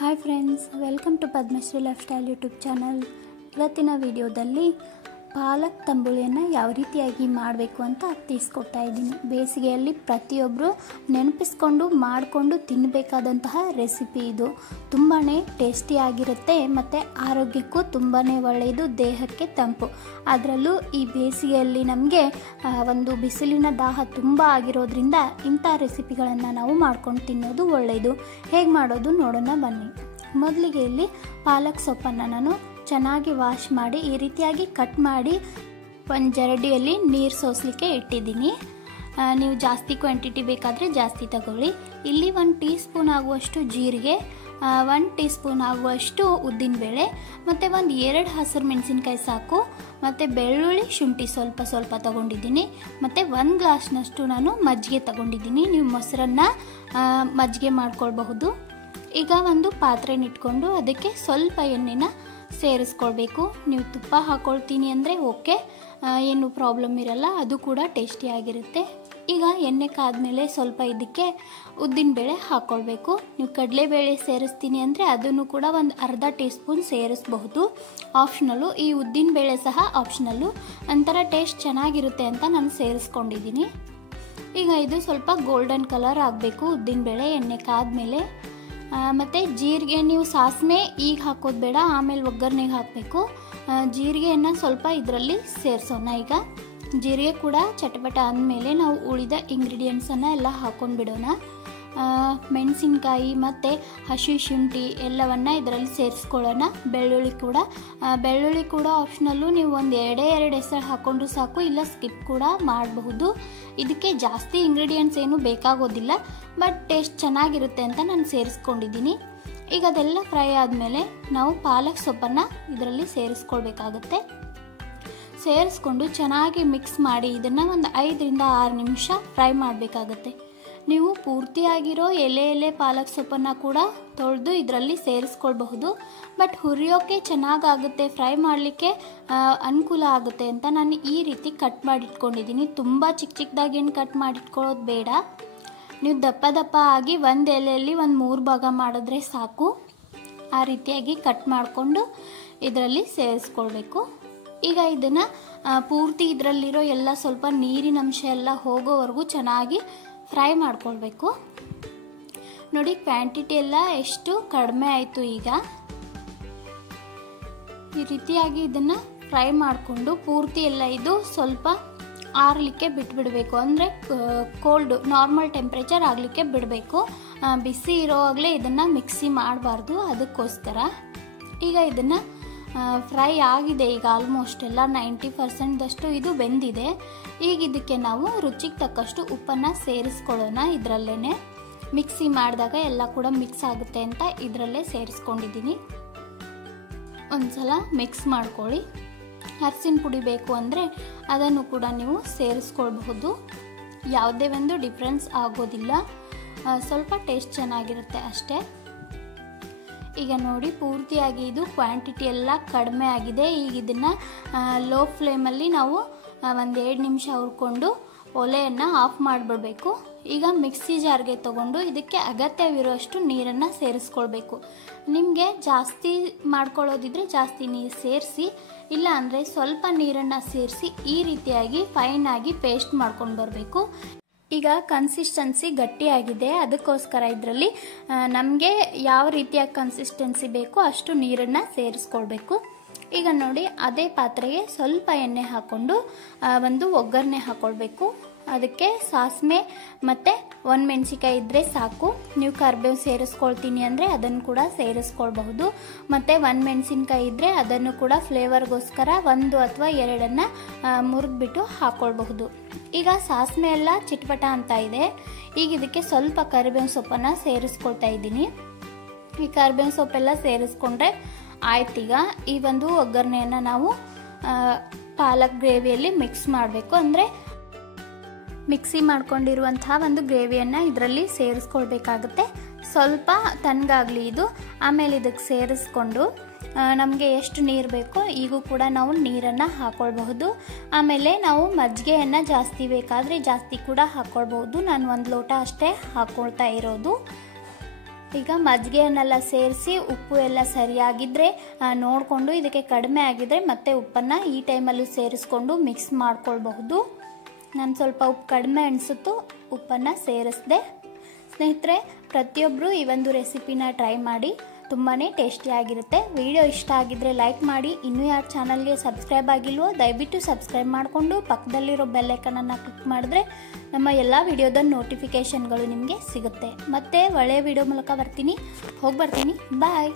Hi friends, welcome to Padmashree lifestyle YouTube channel. ಇವತ್ತಿನ ವಿಡಿಯೋದಲ್ಲಿ ಪಾಲಕ್ ತಂಬುಳಿಯನ್ನು ಯಾವ ರೀತಿಯಾಗಿ ಮಾಡಬೇಕು ಅಂತ ತಿಳಿಸ್ಕೊಡ್ತಾ ಇದ್ದೀನಿ. ಬೇಸಿಗೆಯಲ್ಲಿ ಪ್ರತಿಯೊಬ್ಬರು ನೆನಪಿಸ್ಕೊಂಡು ಮಾಡಿಕೊಂಡು ತಿನ್ನಬೇಕಾದಂತಹ ರೆಸಿಪಿ ಇದು. ತುಂಬಾ ಟೇಸ್ಟಿಯಾಗಿರುತ್ತೆ ಮತ್ತು ಆರೋಗ್ಯಕ್ಕೂ ತುಂಬಾ ಒಳ್ಳೆಯದು, ದೇಹಕ್ಕೆ ತಂಪು. ಅದರಲ್ಲೂ ಈ ಬೇಸಿಗೆಯಲ್ಲಿ ನಮಗೆ ಒಂದು ಬಿಸಿಲಿನ ದಾಹ ತುಂಬ ಆಗಿರೋದ್ರಿಂದ ಇಂಥ ರೆಸಿಪಿಗಳನ್ನು ನಾವು ಮಾಡ್ಕೊಂಡು ತಿನ್ನೋದು ಒಳ್ಳೆಯದು. ಹೇಗೆ ಮಾಡೋದು ನೋಡೋಣ ಬನ್ನಿ. ಮೊದಲಿಗೆ ಇಲ್ಲಿ ಪಾಲಕ್ ಸೊಪ್ಪನ್ನು ನಾನು ಚೆನ್ನಾಗಿ ವಾಶ್ ಮಾಡಿ ಈ ರೀತಿಯಾಗಿ ಕಟ್ ಮಾಡಿ ಒಂದು ಜರಡಿಯಲ್ಲಿ ನೀರು ಸೋಸಲಿಕ್ಕೆ ಇಟ್ಟಿದ್ದೀನಿ. ನೀವು ಜಾಸ್ತಿ ಕ್ವಾಂಟಿಟಿ ಬೇಕಾದರೆ ಜಾಸ್ತಿ ತಗೊಳ್ಳಿ. ಇಲ್ಲಿ 1 ಟೀ ಸ್ಪೂನ್ ಆಗುವಷ್ಟು ಜೀರಿಗೆ, 1 ಟೀ ಸ್ಪೂನ್ ಆಗುವಷ್ಟು ಉದ್ದಿನಬೇಳೆ ಮತ್ತು 2 ಹಸಿರು ಮೆಣಸಿನ್ಕಾಯಿ ಸಾಕು. ಮತ್ತು ಬೆಳ್ಳುಳ್ಳಿ, ಶುಂಠಿ ಸ್ವಲ್ಪ ತಗೊಂಡಿದ್ದೀನಿ. ಮತ್ತು 1 ಗ್ಲಾಸ್ನಷ್ಟು ನಾನು ಮಜ್ಜಿಗೆ ತಗೊಂಡಿದ್ದೀನಿ. ನೀವು ಮೊಸರನ್ನು ಮಜ್ಜಿಗೆ ಮಾಡ್ಕೊಳ್ಬಹುದು. ಈಗ ಒಂದು ಪಾತ್ರೆನಿಟ್ಕೊಂಡು ಅದಕ್ಕೆ ಸ್ವಲ್ಪ ಎಣ್ಣೆನ ಸೇರಿಸ್ಕೊಳ್ಬೇಕು. ನೀವು ತುಪ್ಪ ಹಾಕ್ಕೊಳ್ತೀನಿ ಅಂದರೆ ಓಕೆ, ಏನು ಪ್ರಾಬ್ಲಮ್ ಇರಲ್ಲ, ಅದು ಕೂಡ ಟೇಸ್ಟಿಯಾಗಿರುತ್ತೆ. ಈಗ ಎಣ್ಣೆ ಕಾದ್ಮೇಲೆ ಸ್ವಲ್ಪ ಇದಕ್ಕೆ ಉದ್ದಿನಬೇಳೆ ಹಾಕ್ಕೊಳ್ಬೇಕು. ನೀವು ಕಡಲೆಬೇಳೆ ಸೇರಿಸ್ತೀನಿ ಅಂದರೆ ಅದನ್ನು ಕೂಡ ಒಂದು ಅರ್ಧ ಟೀ ಸ್ಪೂನ್ ಸೇರಿಸಬಹುದು, ಆಪ್ಷನಲ್ಲು. ಈ ಉದ್ದಿನಬೇಳೆ ಸಹ ಆಪ್ಷನಲ್ಲು, ಒಂಥರ ಟೇಸ್ಟ್ ಚೆನ್ನಾಗಿರುತ್ತೆ ಅಂತ ನಾನು ಸೇರಿಸ್ಕೊಂಡಿದ್ದೀನಿ. ಈಗ ಇದು ಸ್ವಲ್ಪ ಗೋಲ್ಡನ್ ಕಲರ್ ಆಗಬೇಕು ಉದ್ದಿನಬೇಳೆ ಎಣ್ಣೆ ಕಾದ್ಮೇಲೆ. ಮತ್ತು ಜೀರಿಗೆ ನೀವು ಸಾಸಿವೆ ಈಗ ಹಾಕೋದು ಬೇಡ, ಆಮೇಲೆ ಒಗ್ಗರಣೆಗೆ ಹಾಕಬೇಕು. ಜೀರಿಗೆಯನ್ನು ಸ್ವಲ್ಪ ಇದರಲ್ಲಿ ಸೇರಿಸೋಣ. ಈಗ ಜೀರಿಗೆ ಕೂಡ ಚಟಪಟ ಅಂದಮೇಲೆ ನಾವು ಉಳಿದ ಇಂಗ್ರೀಡಿಯೆಂಟ್ಸನ್ನು ಎಲ್ಲ ಹಾಕ್ಕೊಂಡು ಬಿಡೋಣ. ಮೆಣಸಿನ್ಕಾಯಿ ಮತ್ತು ಹಸಿ ಶುಂಠಿ ಎಲ್ಲವನ್ನು ಇದರಲ್ಲಿ ಸೇರಿಸ್ಕೊಳ್ಳೋಣ. ಬೆಳ್ಳುಳ್ಳಿ ಕೂಡ ಆಪ್ಷನಲ್ಲು. ನೀವು ಒಂದು 2 ಹೆಸರು ಹಾಕ್ಕೊಂಡ್ರು ಸಾಕು, ಇಲ್ಲ ಸ್ಕಿಪ್ ಕೂಡ ಮಾಡಬಹುದು. ಇದಕ್ಕೆ ಜಾಸ್ತಿ ಇಂಗ್ರೀಡಿಯೆಂಟ್ಸ್ ಏನು ಬೇಕಾಗೋದಿಲ್ಲ, ಬಟ್ ಟೇಸ್ಟ್ ಚೆನ್ನಾಗಿರುತ್ತೆ ಅಂತ ನಾನು ಸೇರಿಸ್ಕೊಂಡಿದ್ದೀನಿ. ಈಗ ಅದೆಲ್ಲ ಫ್ರೈ ಆದಮೇಲೆ ನಾವು ಪಾಲಕ್ ಸೊಪ್ಪನ್ನು ಇದರಲ್ಲಿ ಸೇರಿಸ್ಕೊಳ್ಬೇಕಾಗುತ್ತೆ. ಸೇರಿಸ್ಕೊಂಡು ಚೆನ್ನಾಗಿ ಮಿಕ್ಸ್ ಮಾಡಿ ಇದನ್ನು ಒಂದು 5 ರಿಂದ 6 ನಿಮಿಷ ಫ್ರೈ ಮಾಡಬೇಕಾಗತ್ತೆ. ನೀವು ಪೂರ್ತಿಯಾಗಿರೋ ಎಲೆ ಪಾಲಕ್ ಸೊಪ್ಪನ್ನು ಕೂಡ ತೊಳೆದು ಇದರಲ್ಲಿ ಸೇರಿಸ್ಕೊಳ್ಬಹುದು, ಬಟ್ ಹುರಿಯೋಕೆ ಚೆನ್ನಾಗಾಗುತ್ತೆ, ಫ್ರೈ ಮಾಡಲಿಕ್ಕೆ ಅನುಕೂಲ ಆಗುತ್ತೆ ಅಂತ ನಾನು ಈ ರೀತಿ ಕಟ್ ಮಾಡಿಟ್ಕೊಂಡಿದ್ದೀನಿ. ತುಂಬ ಚಿಕ್ಕದಾಗಿ ಏನು ಕಟ್ ಮಾಡಿಟ್ಕೊಳ್ಳೋದು ಬೇಡ. ನೀವು ದಪ್ಪ ಆಗಿ ಒಂದು ಎಲೆಯಲ್ಲಿ 3 ಭಾಗ ಮಾಡಿದ್ರೆ ಸಾಕು. ಆ ರೀತಿಯಾಗಿ ಕಟ್ ಮಾಡಿಕೊಂಡು ಇದರಲ್ಲಿ ಸೇರಿಸ್ಕೊಳ್ಬೇಕು. ಈಗ ಇದನ್ನು ಪೂರ್ತಿ ಇದರಲ್ಲಿರೋ ಎಲ್ಲ ಸ್ವಲ್ಪ ನೀರಿನ ಅಂಶ ಎಲ್ಲ ಹೋಗೋವರೆಗೂ ಚೆನ್ನಾಗಿ ಫ್ರೈ ಮಾಡ್ಕೊಳ್ಬೇಕು. ನೋಡಿ, ಕ್ವಾಂಟಿಟಿ ಎಲ್ಲ ಎಷ್ಟು ಕಡಿಮೆ ಆಯಿತು. ಈಗ ಈ ರೀತಿಯಾಗಿ ಇದನ್ನು ಫ್ರೈ ಮಾಡಿಕೊಂಡು ಪೂರ್ತಿ ಎಲ್ಲ ಇದು ಸ್ವಲ್ಪ ಆರಲಿಕ್ಕೆ ಬಿಟ್ಬಿಡಬೇಕು. ಅಂದರೆ ಕೋಲ್ಡ್ ನಾರ್ಮಲ್ ಟೆಂಪ್ರೇಚರ್ ಆಗಲಿಕ್ಕೆ ಬಿಡಬೇಕು. ಬಿಸಿ ಇರೋವಾಗಲೇ ಇದನ್ನು ಮಿಕ್ಸಿ ಮಾಡಬಾರ್ದು, ಅದಕ್ಕೋಸ್ಕರ. ಈಗ ಇದನ್ನು ಫ್ರೈ ಆಗಿದೆ. ಈಗ ಆಲ್ಮೋಸ್ಟ್ ಎಲ್ಲ 90% ಇದು ಬೆಂದಿದೆ. ಈಗ ಇದಕ್ಕೆ ನಾವು ರುಚಿಗೆ ತಕ್ಕಷ್ಟು ಉಪ್ಪನ್ನು ಸೇರಿಸ್ಕೊಳ್ಳೋಣ. ಇದರಲ್ಲೇ ಮಿಕ್ಸಿ ಮಾಡಿದಾಗ ಎಲ್ಲ ಕೂಡ ಮಿಕ್ಸ್ ಆಗುತ್ತೆ ಅಂತ ಇದರಲ್ಲೇ ಸೇರಿಸ್ಕೊಂಡಿದ್ದೀನಿ. ಒಂದ್ಸಲ ಮಿಕ್ಸ್ ಮಾಡ್ಕೊಳ್ಳಿ. ಅರಿಶಿನ ಪುಡಿ ಬೇಕು ಅಂದರೆ ಅದನ್ನು ಕೂಡ ನೀವು ಸೇರಿಸ್ಕೊಳ್ಬಹುದು. ಯಾವುದೇ ಒಂದು ಡಿಫ್ರೆನ್ಸ್ ಆಗೋದಿಲ್ಲ, ಸ್ವಲ್ಪ ಟೇಸ್ಟ್ ಚೆನ್ನಾಗಿರುತ್ತೆ ಅಷ್ಟೇ. ಈಗ ನೋಡಿ, ಪೂರ್ತಿಯಾಗಿ ಇದು ಕ್ವಾಂಟಿಟಿ ಎಲ್ಲ ಕಡಿಮೆ ಆಗಿದೆ. ಈಗ ಇದನ್ನು ಲೋ ಫ್ಲೇಮಲ್ಲಿ ನಾವು 1-2 ನಿಮಿಷ ಹುರ್ಕೊಂಡು ಒಲೆಯನ್ನು ಆಫ್ ಮಾಡಿಬಿಡಬೇಕು. ಈಗ ಮಿಕ್ಸಿ ಜಾರ್ಗೆ ತೊಗೊಂಡು ಇದಕ್ಕೆ ಅಗತ್ಯವಿರುವಷ್ಟು ನೀರನ್ನು ಸೇರಿಸ್ಕೊಳ್ಬೇಕು. ನಿಮಗೆ ಜಾಸ್ತಿ ಮಾಡ್ಕೊಳ್ಳೋದಿದ್ರೆ ಜಾಸ್ತಿ ನೀರು ಸೇರಿಸಿ, ಇಲ್ಲ ಅಂದರೆ ಸ್ವಲ್ಪ ನೀರನ್ನು ಸೇರಿಸಿ ಈ ರೀತಿಯಾಗಿ ಫೈನಾಗಿ ಪೇಸ್ಟ್ ಮಾಡ್ಕೊಂಡು ಬರಬೇಕು. ಈಗ ಕನ್ಸಿಸ್ಟೆನ್ಸಿ ಗಟ್ಟಿಯಾಗಿದೆ, ಅದಕ್ಕೋಸ್ಕರ ಇದರಲ್ಲಿ ನಮಗೆ ಯಾವ ರೀತಿಯ ಕನ್ಸಿಸ್ಟೆನ್ಸಿ ಬೇಕೋ ಅಷ್ಟು ನೀರನ್ನು ಸೇರಿಸ್ಕೊಳ್ಬೇಕು. ಈಗ ನೋಡಿ, ಅದೇ ಪಾತ್ರೆಗೆ ಸ್ವಲ್ಪ ಎಣ್ಣೆ ಹಾಕ್ಕೊಂಡು ಒಂದು ಒಗ್ಗರಣೆ ಹಾಕ್ಕೊಳ್ಬೇಕು. ಅದಕ್ಕೆ ಸಾಸಿವೆ ಮತ್ತು 1 ಮೆಣಸಿಕಾಯಿ ಇದ್ದರೆ ಸಾಕು. ನೀವು ಕರಿಬೇವು ಸೇರಿಸ್ಕೊಳ್ತೀನಿ ಅಂದರೆ ಅದನ್ನು ಕೂಡ ಸೇರಿಸ್ಕೊಳ್ಬಹುದು. ಮತ್ತು 1 ಮೆಣಸಿನ್ಕಾಯಿ ಇದ್ದರೆ ಅದನ್ನು ಕೂಡ ಫ್ಲೇವರ್ಗೋಸ್ಕರ 1 ಅಥವಾ 2 ಮುರಿದ್ಬಿಟ್ಟು ಹಾಕ್ಕೊಳ್ಬಹುದು. ಈಗ ಸಾಸಿವೆ ಎಲ್ಲ ಚಿಟ್ಪಟ ಅಂತ ಇದೆ. ಈಗ ಇದಕ್ಕೆ ಸ್ವಲ್ಪ ಕರಿಬೇವು ಸೊಪ್ಪನ್ನು ಸೇರಿಸ್ಕೊಳ್ತಾ ಇದ್ದೀನಿ. ಈ ಕರಿಬೇವು ಸೊಪ್ಪೆಲ್ಲ ಸೇರಿಸ್ಕೊಂಡ್ರೆ ಆಯ್ತು. ಈಗ ಈ ಒಂದು ಒಗ್ಗರಣೆಯನ್ನು ನಾವು ಪಾಲಕ್ ಗ್ರೇವಿಯಲ್ಲಿ ಮಿಕ್ಸ್ ಮಾಡಬೇಕು. ಅಂದರೆ ಮಿಕ್ಸಿ ಮಾಡ್ಕೊಂಡಿರುವಂತಹ ಒಂದು ಗ್ರೇವಿಯನ್ನು ಇದರಲ್ಲಿ ಸೇರಿಸ್ಕೊಳ್ಬೇಕಾಗುತ್ತೆ. ಸ್ವಲ್ಪ ತಣ್ಣಗಾಗಲಿ ಇದು. ಆಮೇಲೆ ಇದಕ್ಕೆ ಸೇರಿಸ್ಕೊಂಡು ನಮಗೆ ಎಷ್ಟು ನೀರು ಬೇಕೋ ಈಗೂ ಕೂಡ ನಾವು ನೀರನ್ನು ಹಾಕ್ಕೊಳ್ಬಹುದು. ಆಮೇಲೆ ನಾವು ಮಜ್ಜಿಗೆಯನ್ನು ಜಾಸ್ತಿ ಬೇಕಾದರೆ ಜಾಸ್ತಿ ಕೂಡ ಹಾಕ್ಕೊಳ್ಬಹುದು. ನಾನು 1 ಲೋಟ ಅಷ್ಟೇ ಹಾಕ್ಕೊಳ್ತಾ ಇರೋದು. ಈಗ ಮಜ್ಜಿಗೆಯನ್ನೆಲ್ಲ ಸೇರಿಸಿ ಉಪ್ಪು ಎಲ್ಲ ಸರಿಯಾಗಿದ್ದರೆ ನೋಡಿಕೊಂಡು ಇದಕ್ಕೆ ಕಡಿಮೆ ಆಗಿದ್ದರೆ ಮತ್ತೆ ಉಪ್ಪನ್ನು ಈ ಟೈಮಲ್ಲೂ ಸೇರಿಸ್ಕೊಂಡು ಮಿಕ್ಸ್ ಮಾಡ್ಕೊಳ್ಬಹುದು. ನಾನು ಸ್ವಲ್ಪ ಉಪ್ಪು ಕಡಿಮೆ ಅನಿಸುತ್ತು, ಉಪ್ಪನ್ನು ಸೇರಿಸಿದೆ. ಸ್ನೇಹಿತರೆ, ಪ್ರತಿಯೊಬ್ಬರು ಈ ಒಂದು ರೆಸಿಪಿನ ಟ್ರೈ ಮಾಡಿ, ತುಂಬಾ ಟೇಸ್ಟಿಯಾಗಿರುತ್ತೆ. ವಿಡಿಯೋ ಇಷ್ಟ ಆಗಿದ್ದರೆ ಲೈಕ್ ಮಾಡಿ. ಇನ್ನೂ ಯಾರು ಚಾನಲ್ಗೆ ಸಬ್ಸ್ಕ್ರೈಬ್ ಆಗಿಲ್ವೋ ದಯವಿಟ್ಟು ಸಬ್ಸ್ಕ್ರೈಬ್ ಮಾಡಿಕೊಂಡು ಪಕ್ಕದಲ್ಲಿರೋ ಬೆಲ್ ಐಕನನ್ನು ಕ್ಲಿಕ್ ಮಾಡಿದ್ರೆ ನಮ್ಮ ಎಲ್ಲ ವಿಡಿಯೋದ ನೋಟಿಫಿಕೇಷನ್ಗಳು ನಿಮಗೆ ಸಿಗುತ್ತೆ. ಮತ್ತೆ ಒಳ್ಳೆಯ ವಿಡಿಯೋ ಮೂಲಕ ಬರ್ತೀನಿ. ಹೋಗಿ ಬರ್ತೀನಿ. ಬಾಯ್.